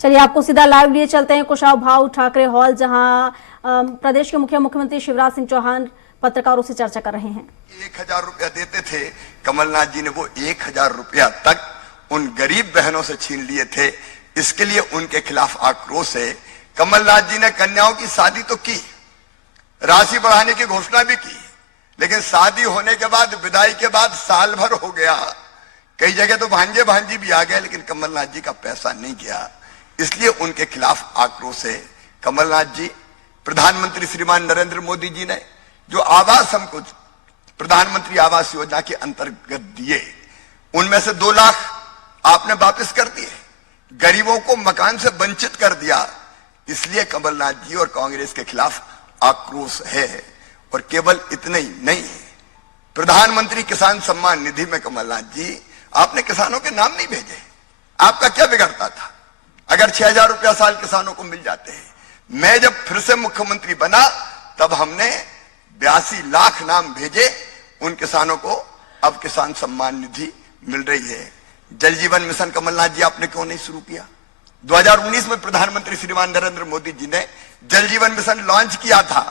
चलिए आपको सीधा लाइव लिए चलते हैं कुशाभाऊ ठाकरे हॉल, जहां प्रदेश के मुख्यमंत्री शिवराज सिंह चौहान पत्रकारों से चर्चा कर रहे हैं। 1000 रुपया देते थे, कमलनाथ जी ने वो 1000 रुपया तक उन गरीब बहनों से छीन लिए थे। इसके लिए उनके खिलाफ आक्रोश है। कमलनाथ जी ने कन्याओं की शादी तो की, राशि बढ़ाने की घोषणा भी की, लेकिन शादी होने के बाद, विदाई के बाद साल भर हो गया, कई जगह तो भांजे भांजी भी आ गए, लेकिन कमलनाथ जी का पैसा नहीं गया। इसलिए उनके खिलाफ आक्रोश है। कमलनाथ जी, प्रधानमंत्री श्रीमान नरेंद्र मोदी जी ने जो आवास हमको प्रधानमंत्री आवास योजना के अंतर्गत दिए, उनमें से 2 लाख आपने वापस कर दिए, गरीबों को मकान से वंचित कर दिया। इसलिए कमलनाथ जी और कांग्रेस के खिलाफ आक्रोश है। और केवल इतना ही नहीं, प्रधानमंत्री किसान सम्मान निधि में कमलनाथ जी आपने किसानों के नाम नहीं भेजे। आपका क्या बिगड़ता था अगर 6000 रुपया साल किसानों को मिल जाते हैं? मैं जब फिर से मुख्यमंत्री बना तब हमने 82 लाख नाम भेजे उन किसानों को। अब किसान सम्मान निधि मिल रही है। जल जीवन मिशन कमलनाथ जी आपने क्यों नहीं शुरू किया? 2019 में प्रधानमंत्री श्रीमान नरेंद्र मोदी जी ने जल जीवन मिशन लॉन्च किया था,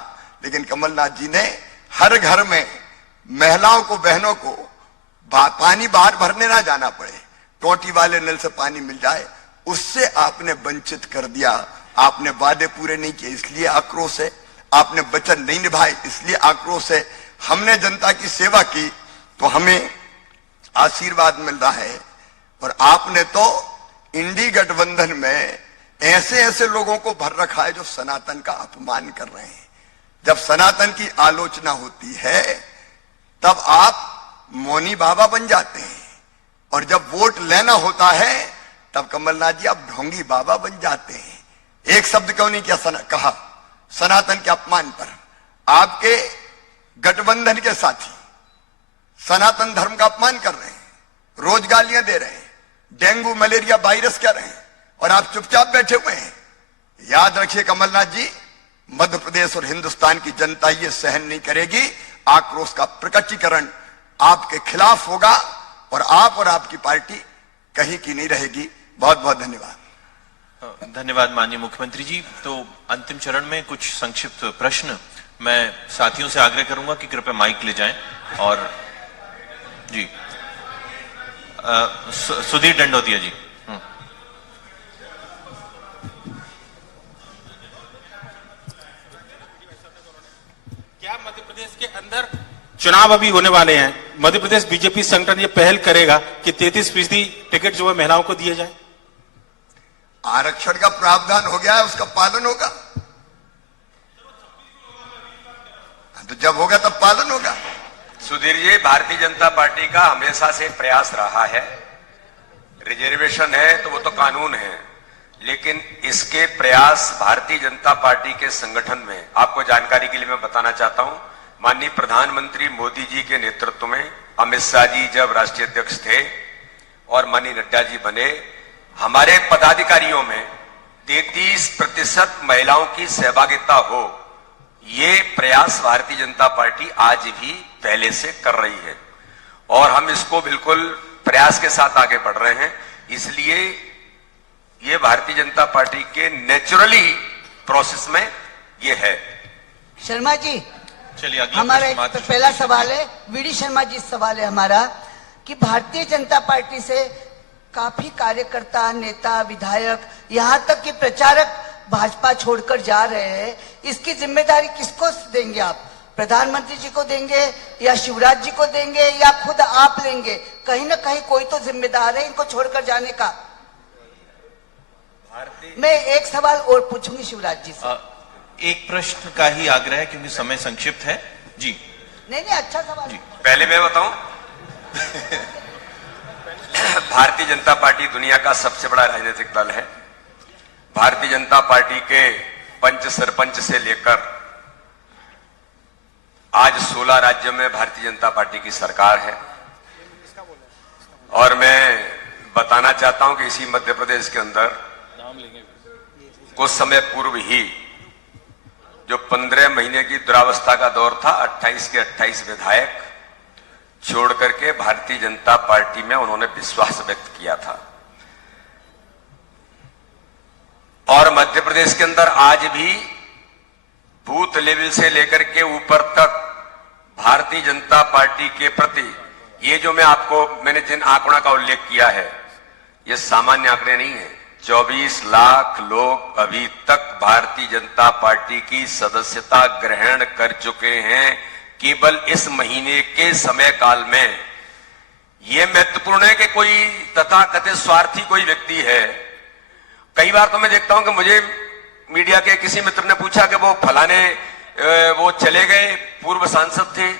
लेकिन कमलनाथ जी ने हर घर में महिलाओं को, बहनों को पानी बाहर भरने ना जाना पड़े, टोटी वाले नल से पानी मिल जाए, उससे आपने वंचित कर दिया। आपने वादे पूरे नहीं किए, इसलिए आक्रोश है। आपने वचन नहीं निभाए, इसलिए आक्रोश है। हमने जनता की सेवा की तो हमें आशीर्वाद मिल रहा है, और आपने तो इंडी गठबंधन में ऐसे ऐसे लोगों को भर रखा है जो सनातन का अपमान कर रहे हैं। जब सनातन की आलोचना होती है तब आप मौनी बाबा बन जाते हैं, और जब वोट लेना होता है तब कमलनाथ जी आप ढोंगी बाबा बन जाते हैं। एक शब्द क्यों नहीं कहा सनातन के अपमान पर? आपके गठबंधन के साथी सनातन धर्म का अपमान कर रहे हैं, रोज गालियां दे रहे हैं, डेंगू मलेरिया वायरस कह रहे हैं, और आप चुपचाप बैठे हुए हैं। याद रखिए कमलनाथ जी, मध्य प्रदेश और हिंदुस्तान की जनता ये सहन नहीं करेगी। आक्रोश का प्रकटीकरण आपके खिलाफ होगा, और आप और आपकी पार्टी कहीं की नहीं रहेगी। बहुत बहुत धन्यवाद। धन्यवाद माननीय मुख्यमंत्री जी। तो अंतिम चरण में कुछ संक्षिप्त प्रश्न मैं साथियों से आग्रह करूंगा कि कृपया माइक ले जाएं। और जी, सुधीर दंडोतिया जी। क्या मध्य प्रदेश के अंदर चुनाव अभी होने वाले हैं, मध्य प्रदेश बीजेपी संगठन ये पहल करेगा कि 33% टिकट जो है महिलाओं को दिए जाए? आरक्षण का प्रावधान हो गया है, उसका पालन होगा। तो जब होगा तब पालन होगा। सुधीर जी, भारतीय जनता पार्टी का हमेशा से प्रयास रहा है, रिजर्वेशन है तो वो तो कानून है, लेकिन इसके प्रयास भारतीय जनता पार्टी के संगठन में, आपको जानकारी के लिए मैं बताना चाहता हूं, माननीय प्रधानमंत्री मोदी जी के नेतृत्व में अमित शाह जी जब राष्ट्रीय अध्यक्ष थे और माननीय नड्डा जी बने, हमारे पदाधिकारियों में 33% महिलाओं की सहभागिता हो, ये प्रयास भारतीय जनता पार्टी आज भी पहले से कर रही है, और हम इसको बिल्कुल प्रयास के साथ आगे बढ़ रहे हैं। इसलिए ये भारतीय जनता पार्टी के नेचुरली प्रोसेस में ये है। शर्मा जी, चलिए हमारा एक तो पहला सवाल है, वीडी शर्मा जी सवाल है हमारा, कि भारतीय जनता पार्टी से काफी कार्यकर्ता, नेता, विधायक, यहाँ तक कि प्रचारक भाजपा छोड़कर जा रहे हैं। इसकी जिम्मेदारी किसको देंगे आप? प्रधानमंत्री जी को देंगे या शिवराज जी को देंगे या खुद आप लेंगे? कहीं ना कहीं कोई तो जिम्मेदार है इनको छोड़कर जाने का। मैं एक सवाल और पूछूंगी शिवराज जी से। एक प्रश्न का ही आग्रह है क्योंकि समय संक्षिप्त है जी। नहीं, अच्छा सवाल। पहले मैं बताऊं, भारतीय जनता पार्टी दुनिया का सबसे बड़ा राजनीतिक दल है। भारतीय जनता पार्टी के पंच सरपंच से लेकर आज 16 राज्यों में भारतीय जनता पार्टी की सरकार है, और मैं बताना चाहता हूं कि इसी मध्य प्रदेश के अंदर कुछ समय पूर्व ही जो 15 महीने की दुरावस्था का दौर था, 28 के 28 विधायक छोड़ करके भारतीय जनता पार्टी में उन्होंने विश्वास व्यक्त किया था। और मध्य प्रदेश के अंदर आज भी बूथ लेवल से लेकर के ऊपर तक भारतीय जनता पार्टी के प्रति ये जो मैंने जिन आंकड़ों का उल्लेख किया है, ये सामान्य आंकड़े नहीं है। 24 लाख लोग अभी तक भारतीय जनता पार्टी की सदस्यता ग्रहण कर चुके हैं केवल इस महीने के समय काल में। यह महत्वपूर्ण है कि कोई तथाकथित स्वार्थी कोई व्यक्ति है। कई बार तो मैं देखता हूं कि मुझे मीडिया के किसी मित्र ने पूछा कि वो फलाने वो चले गए, पूर्व सांसद थे,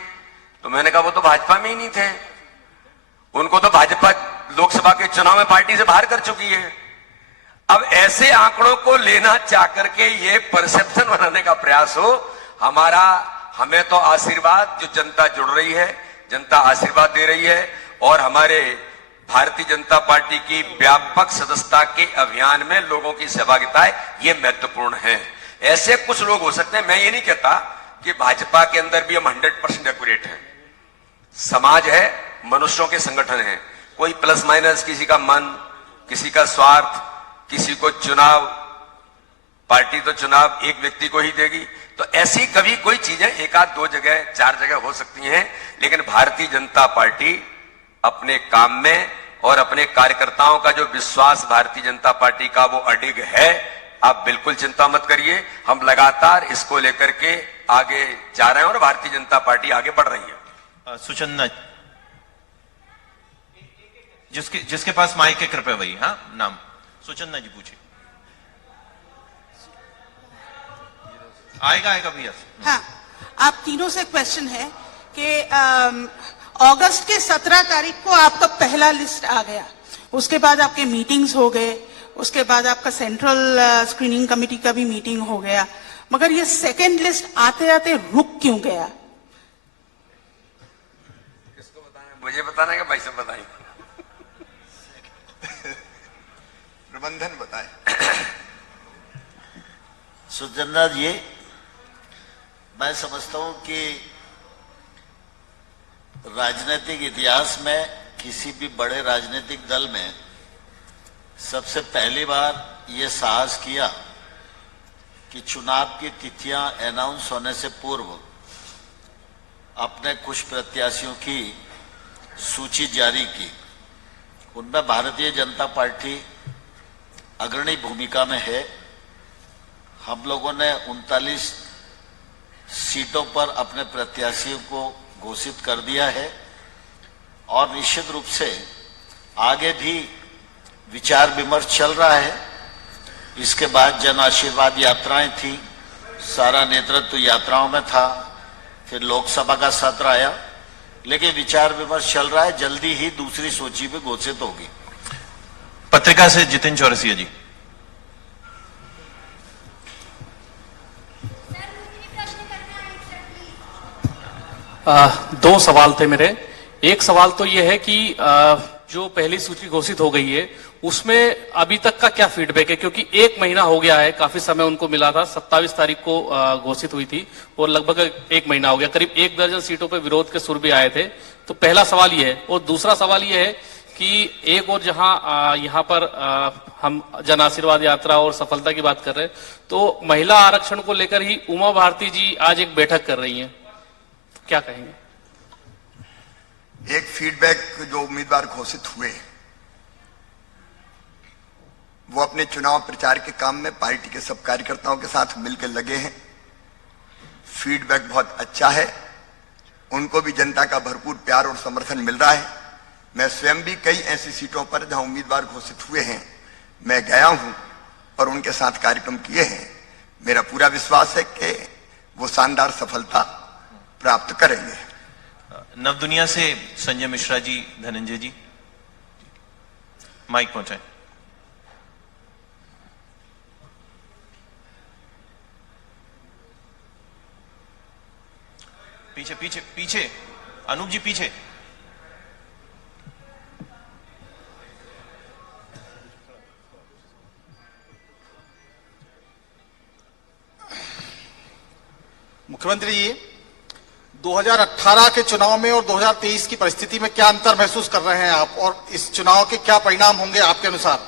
तो मैंने कहा वो तो भाजपा में ही नहीं थे, उनको तो भाजपा लोकसभा के चुनाव में पार्टी से बाहर कर चुकी है। अब ऐसे आंकड़ों को लेना चाह करके ये परसेप्शन बनाने का प्रयास हो, हमें तो आशीर्वाद, जो जनता जुड़ रही है, जनता आशीर्वाद दे रही है और हमारे भारतीय जनता पार्टी की व्यापक सदस्यता के अभियान में लोगों की सहभागिता ये महत्वपूर्ण है। ऐसे कुछ लोग हो सकते हैं, मैं ये नहीं कहता कि भाजपा के अंदर भी हम 100% एक्यूरेट हैं। समाज है, मनुष्यों के संगठन है, कोई प्लस माइनस, किसी का मन, किसी का स्वार्थ, किसी को चुनाव, पार्टी तो चुनाव एक व्यक्ति को ही देगी, तो ऐसी कभी कोई चीजें एक आध दो जगह, चार जगह हो सकती हैं, लेकिन भारतीय जनता पार्टी अपने काम में और अपने कार्यकर्ताओं का जो विश्वास भारतीय जनता पार्टी का वो अडिग है। आप बिल्कुल चिंता मत करिए, हम लगातार इसको लेकर के आगे जा रहे हैं और भारतीय जनता पार्टी आगे बढ़ रही है। सुचंदा, जिसके पास माइक है कृपया वही, हाँ नाम। सुचंदा जी पूछिए। आएगा भैया। हाँ, आप तीनों से क्वेश्चन है कि अगस्त के 17 तारीख को आपका पहला लिस्ट आ गया, उसके बाद आपके मीटिंग्स हो गए, उसके बाद आपका सेंट्रल स्क्रीनिंग कमेटी का भी मीटिंग हो गया, मगर ये सेकंड लिस्ट आते आते रुक क्यों गया? किसको बताना, मुझे बताना है कि भाई साहब बताएंगे? प्रबंधन बताए। सुचंदा जी, मैं समझता हूं कि राजनीतिक इतिहास में किसी भी बड़े राजनीतिक दल में सबसे पहली बार ये साहस किया कि चुनाव की तिथियां अनाउंस होने से पूर्व अपने कुछ प्रत्याशियों की सूची जारी की। उनमें भारतीय जनता पार्टी अग्रणी भूमिका में है। हम लोगों ने 39 सीटों पर अपने प्रत्याशियों को घोषित कर दिया है और निश्चित रूप से आगे भी विचार विमर्श चल रहा है। इसके बाद जन आशीर्वाद यात्राएं थी, सारा नेतृत्व यात्राओं में था, फिर लोकसभा का सत्र आया, लेकिन विचार विमर्श चल रहा है। जल्दी ही दूसरी सूची भी घोषित होगी। पत्रिका से जितिन चौरसिया जी। दो सवाल थे मेरे। एक सवाल तो यह है कि जो पहली सूची घोषित हो गई है उसमें अभी तक का क्या फीडबैक है, क्योंकि 1 महीना हो गया है, काफी समय उनको मिला था, 27 तारीख को घोषित हुई थी और लगभग 1 महीना हो गया, करीब 1 दर्जन सीटों पर विरोध के सुर भी आए थे। तो पहला सवाल यह है। और दूसरा सवाल यह है कि एक और जहां यहाँ पर हम जन आशीर्वाद यात्रा और सफलता की बात कर रहे हैं, तो महिला आरक्षण को लेकर ही उमा भारती जी आज एक बैठक कर रही हैं, क्या कहेंगे? एक फीडबैक, जो उम्मीदवार घोषित हुए वो अपने चुनाव प्रचार के काम में पार्टी के सब कार्यकर्ताओं के साथ मिलकर लगे हैं। फीडबैक बहुत अच्छा है, उनको भी जनता का भरपूर प्यार और समर्थन मिल रहा है। मैं स्वयं भी कई ऐसी सीटों पर जहां उम्मीदवार घोषित हुए हैं मैं गया हूं और उनके साथ कार्यक्रम किए हैं। मेरा पूरा विश्वास है कि वो शानदार सफलता प्राप्त करेंगे। नव दुनिया से संजय मिश्रा जी, धनंजय जी, माइक पहुंचाएं। पीछे पीछे पीछे, अनूप जी पीछे। मुख्यमंत्री जी, 2018 के चुनाव में और 2023 की परिस्थिति में क्या अंतर महसूस कर रहे हैं आप, और इस चुनाव के क्या परिणाम होंगे आपके अनुसार?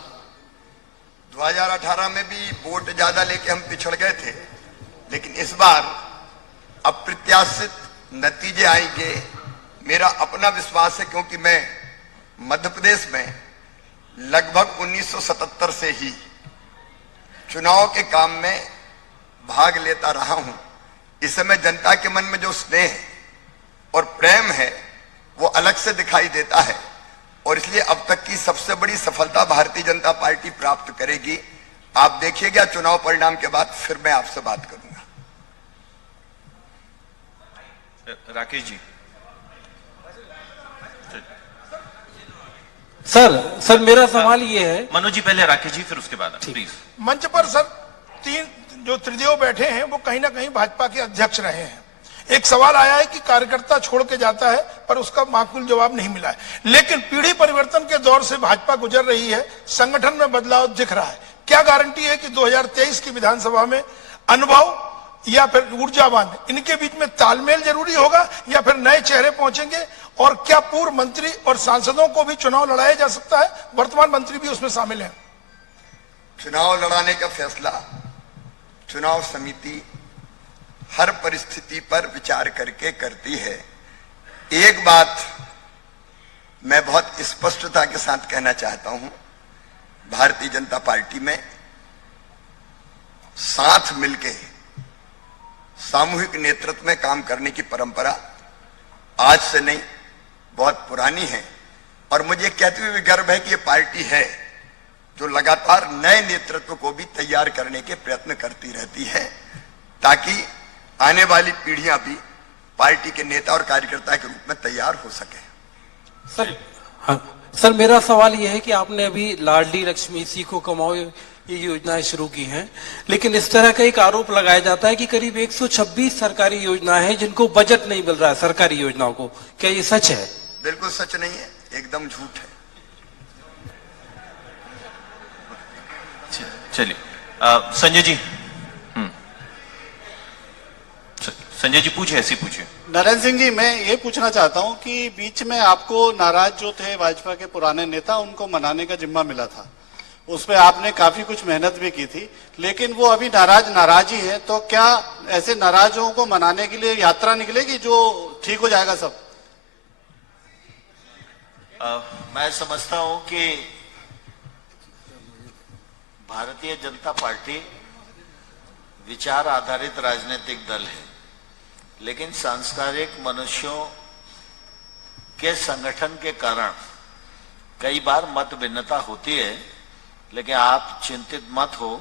2018 में भी वोट ज्यादा लेके हम पिछड़ गए थे, लेकिन इस बार अप्रत्याशित नतीजे आएंगे मेरा अपना विश्वास है, क्योंकि मैं मध्य प्रदेश में लगभग 1977 से ही चुनाव के काम में भाग लेता रहा हूं। इस समय जनता के मन में जो स्नेह और प्रेम है वो अलग से दिखाई देता है, और इसलिए अब तक की सबसे बड़ी सफलता भारतीय जनता पार्टी प्राप्त करेगी। आप देखिएगा चुनाव परिणाम के बाद फिर मैं आपसे बात करूंगा। राकेश जी। सर मेरा सवाल ये है। मनोज जी पहले, राकेश जी फिर उसके बाद प्लीज। मंच पर सर तीन जो त्रिदेव बैठे हैं वो कहीं ना कहीं भाजपा के अध्यक्ष रहे हैं। एक सवाल आया है कि कार्यकर्ता छोड़ के जाता है, पर उसका माकूल जवाब नहीं मिला है। लेकिन पीढ़ी परिवर्तन के दौर से भाजपा गुजर रही है, संगठन में बदलाव दिख रहा है। क्या गारंटी है कि 2023 की विधानसभा में अनुभव या फिर ऊर्जावान इनके बीच में तालमेल जरूरी होगा, या फिर नए चेहरे पहुंचेंगे? और क्या पूर्व मंत्री और सांसदों को भी चुनाव लड़ाया जा सकता है? वर्तमान मंत्री भी उसमें शामिल हैं। चुनाव लड़ाने का फैसला चुनाव समिति हर परिस्थिति पर विचार करके करती है। एक बात मैं बहुत स्पष्टता के साथ कहना चाहता हूं, भारतीय जनता पार्टी में साथ मिलके सामूहिक नेतृत्व में काम करने की परंपरा आज से नहीं, बहुत पुरानी है। और मुझे कहते हुए गर्व है कि ये पार्टी है जो लगातार नए नेतृत्व को भी तैयार करने के प्रयत्न करती रहती है, ताकि आने वाली पीढ़ियां भी पार्टी के नेता और कार्यकर्ता के रूप में तैयार हो सके। सर मेरा सवाल यह है कि आपने अभी लाडली लक्ष्मी सीखो कमाओ ये योजनाएं शुरू की हैं, लेकिन इस तरह का एक आरोप लगाया जाता है कि करीब 126 सरकारी योजनाएं हैं जिनको बजट नहीं मिल रहा है सरकारी योजनाओं को। क्या ये सच है? बिल्कुल सच नहीं है, एकदम झूठ है। चलिए संजय जी। संजय जी पूछे, ऐसी पूछिए। नरेंद्र सिंह जी, मैं ये पूछना चाहता हूं कि बीच में आपको नाराज जो थे भाजपा के पुराने नेता, उनको मनाने का जिम्मा मिला था, उसमें आपने काफी कुछ मेहनत भी की थी, लेकिन वो अभी नाराज ही है। तो क्या ऐसे नाराजों को मनाने के लिए यात्रा निकलेगी जो ठीक हो जाएगा सब? मैं समझता हूं कि भारतीय जनता पार्टी विचार आधारित राजनीतिक दल है, लेकिन सांस्कृतिक मनुष्यों के संगठन के कारण कई बार मत भिन्नता होती है, लेकिन आप चिंतित मत हो,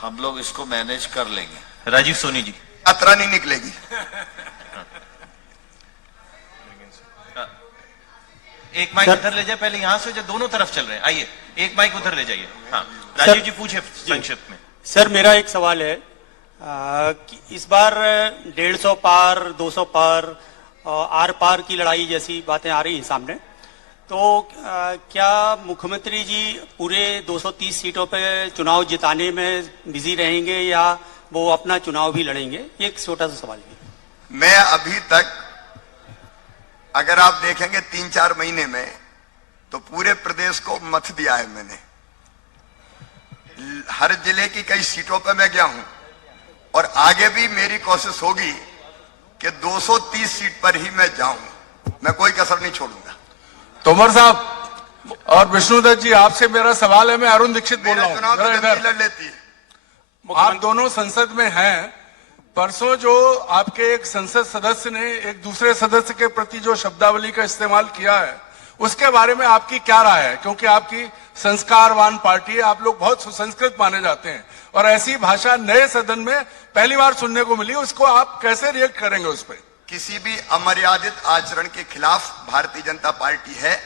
हम लोग इसको मैनेज कर लेंगे। राजीव सोनी जी। यात्रा नहीं निकलेगी। एक माइक उधर ले जाए, पहले यहां से जो दोनों तरफ चल रहे हैं, आइए एक माइक उधर ले जाइए। हाँ राजीव जी पूछे संक्षिप्त में। सर मेरा एक सवाल है कि इस बार 150 पार 200 पार आर पार की लड़ाई जैसी बातें आ रही हैं सामने, तो क्या मुख्यमंत्री जी पूरे 230 सीटों पे चुनाव जिताने में बिजी रहेंगे या वो अपना चुनाव भी लड़ेंगे? एक छोटा सा सवाल है। मैं अभी तक अगर आप देखेंगे 3-4 महीने में तो पूरे प्रदेश को मत दिया है मैंने। हर जिले की कई सीटों पर मैं गया हूं, और आगे भी मेरी कोशिश होगी कि 230 सीट पर ही मैं जाऊं। मैं कोई कसर नहीं छोड़ूंगा। तोमर साहब और विष्णुदत्त जी, आपसे मेरा सवाल है। मैं अरुण दीक्षित बोल रहा हूं। लड़ लेती है। आप दोनों संसद में हैं। परसों जो आपके एक संसद सदस्य ने एक दूसरे सदस्य के प्रति जो शब्दावली का इस्तेमाल किया है, उसके बारे में आपकी क्या राय है? क्योंकि आपकी संस्कारवान पार्टी है, आप लोग बहुत सुसंस्कृत माने जाते हैं, और ऐसी भाषा नए सदन में पहली बार सुनने को मिली। उसको आप कैसे रिएक्ट करेंगे उस पर? किसी भी अमर्यादित आचरण के खिलाफ भारतीय जनता पार्टी है,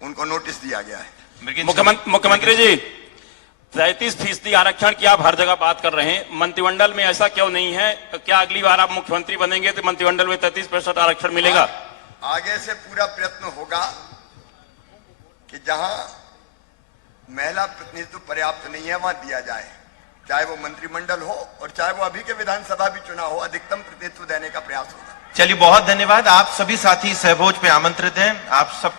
उनको नोटिस दिया गया है। मुख्यमंत्री जी, 33% आरक्षण की आप हर जगह बात कर रहे हैं, मंत्रिमंडल में ऐसा क्यों नहीं है? क्या अगली बार आप मुख्यमंत्री बनेंगे तो मंत्रिमंडल में 33% आरक्षण मिलेगा? आगे से पूरा प्रयत्न होगा कि जहां महिला प्रतिनिधित्व पर्याप्त नहीं है वहां दिया जाए, चाहे वो मंत्रिमंडल हो और चाहे वो अभी के विधानसभा भी चुनाव हो, अधिकतम प्रतिनिधित्व देने का प्रयास होगा। चलिए बहुत धन्यवाद। आप सभी साथी सहभोज पे आमंत्रित हैं। आप सब